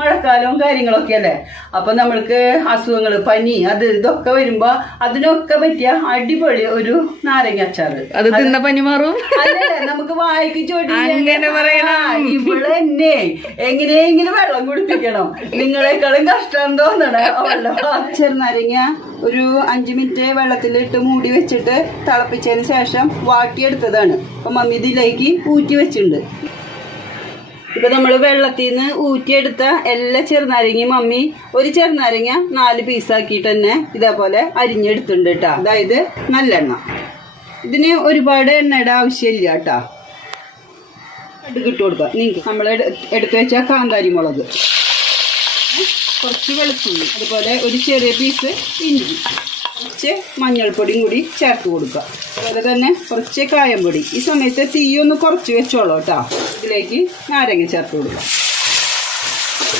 മഴക്കാലവും കാര്യങ്ങളൊക്കെ അല്ലേ. അപ്പൊ നമ്മൾക്ക് അസുഖങ്ങള്, പനി, അത് ഇതൊക്കെ വരുമ്പോ അതിനൊക്കെ പറ്റിയ അടിപൊളി ഒരു നാരങ്ങ അച്ചാറ്. അത് തിന്ന പനി മാറും. അതല്ലേ നമുക്ക് വായിക്ക് ചോട്ടി അങ്ങനെ പറയണം. ഇവിടെ എന്നെ എങ്ങനെയെങ്കിലും വെള്ളം കുടിപ്പിക്കണം. നിങ്ങളെക്കാളും കഷ്ടം തോന്നണ വെള്ളം. ചെറുനാരങ്ങ ഒരു 5 മിനിറ്റ് വെള്ളത്തിലിട്ട് മൂടി വെച്ചിട്ട് തിളപ്പിച്ചതിന് ശേഷം വാട്ടിയെടുത്തതാണ്. അപ്പൊ മമ്മി ഇതിലേക്ക് ഊറ്റി വെച്ചിട്ടുണ്ട്. ഇപ്പൊ നമ്മള് വെള്ളത്തിൽ നിന്ന് ഊറ്റിയെടുത്ത എല്ലാ ചെറുനാരങ്ങയും മമ്മി ഒരു ചെറുനാരങ്ങ 4 പീസാക്കിയിട്ട് തന്നെ ഇതേപോലെ അരിഞ്ഞെടുത്തിട്ടുണ്ട് കേട്ടോ. അതായത് നല്ലെണ്ണ. ഇതിന് ഒരുപാട് എണ്ണയുടെ ആവശ്യമില്ല കേട്ടോ. ഇട്ട് കൊടുക്കാം. നിങ്ങൾക്ക് നമ്മൾ എടുത്തു വെച്ച കാന്താരി മുളക്, കുറച്ച് വെളുത്തുള്ളി, അതുപോലെ ഒരു ചെറിയ പീസ് ഇഞ്ചി, കുറച്ച് മഞ്ഞൾപ്പൊടിയും കൂടി ചേർത്ത് കൊടുക്കുക. അതുപോലെ തന്നെ കുറച്ച് കായംപൊടി. ഈ സമയത്ത് തീയൊന്ന് കുറച്ച് വെച്ചോളൂ കേട്ടോ. ഇതിലേക്ക് നാരങ്ങ ചേർത്ത് കൊടുക്കുക.